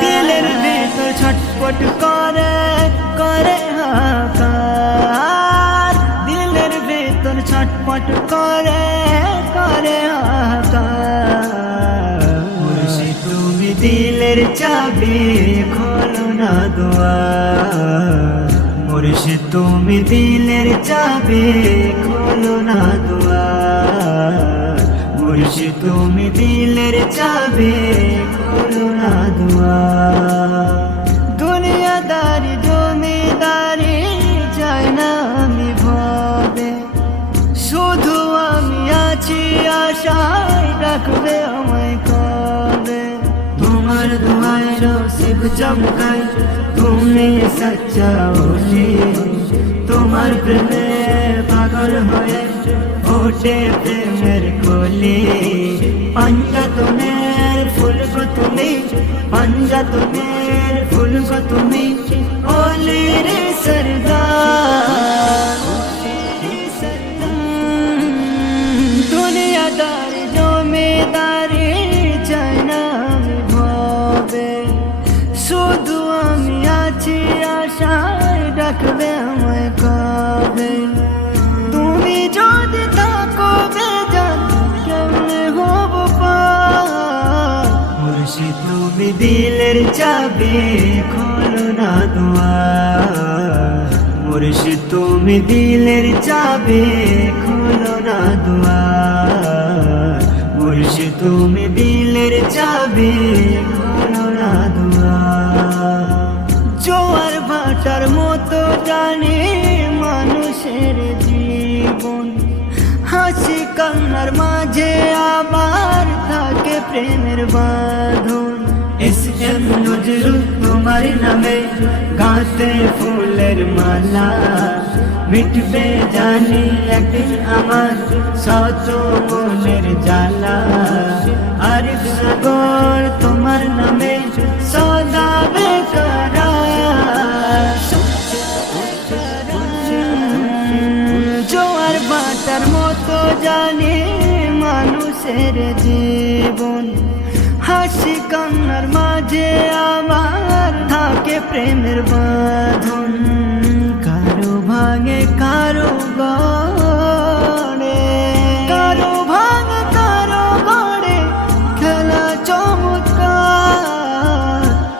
দিলের ভিতর ছটপট করে করে হাহাকার, দিলের ভিতর ছটপট করে করে হাহাকার। মুর্শিদ তুমি দিলের চাবি খোলো না দুয়ার, মুর্শিদ তুমি দিলের চাবি খোলো না দুয়ার, মুর্শিদ তুমি দিলের চাবি খোলো না দুয়ার। দুনিয়াদারি জমিদারি চাই না আমি ভাবে, শুধু আমি আছি আশায় রাখবে আমায় কবে। তোমার দুয়ায় নসিব চমকায়, তুমি সচ্চা ওলি, তোমার প্রেমে পাগল হয়ে ওঠে প্রেমের কলি। পাঞ্জাতনের ফুল গো তুমি, পাঞ্জাতনের ফুল গো তুমি, ওলি রে সরদার। দুনিয়াদারি জমিদারি চাই না আমি ভাবে, শুধু আমি আছি আশায় রাখবে আমায় কবে। তুমি যদি থাকো বেজান কেমনে হব পার, মুর্শিদ তুমি দিলের চাবি খোলো না দুয়ার, মুর্শিদ তুমি দিলের চাবি খোলো না দুয়ার, মুর্শিদ তুমি দিলের চাবি খোলো না দুয়ার। জোয়ার ভাটার মতো জানি মানুষের জীবন, হাসি কান্নার মাঝে আবার থাকে প্রেমের বাঁধন। এসএম নজরুল তোমার নামে গাতে ফুলের মালা, মিটবে জানি একদিন আমার শত মনের জ্বালা। আরিফ সাগর তোমার নামে সদা বেকরার, জোয়ার ভাটার মতো জানি মানুষের জীবন, হাসি কান্নার মাঝে আমার থাকে প্রেমের বাঁধন। কারো ভাঙে কারো গড়ে, কারো ভাঙে কারো গড়ে খেলা চমৎকার।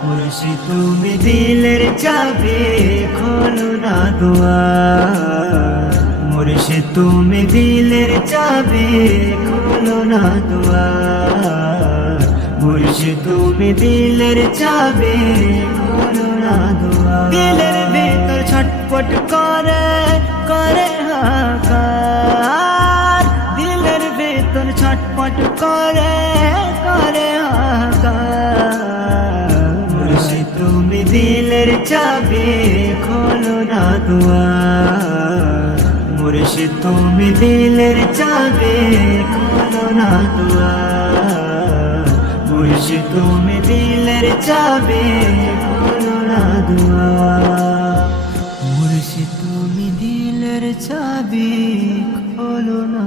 মুর্শিদ তুমি দিলের চাবি খোলো না দুয়ার, মুর্শিদ তুমি দিলের চাবি খোলো না দুয়ার, মুর্শিদ তুমি দিলের চাবি খোলো না দুয়ার। দিলের ভিতর ছটপট করে করে হাহাকার, দিলের ভিতর ছটপট করে করে হাহাকার। মুর্শিদ তুমি দিলের চাবি খোলো না দুয়ার, মুর্শিদ তুমি দিলের চাবি খোলো না দুয়ার, মুর্শিদ তুমি দিলের চাবি খোলো না দুয়ার, মুর্শিদ তুমি দিলের চাবি খোলো না।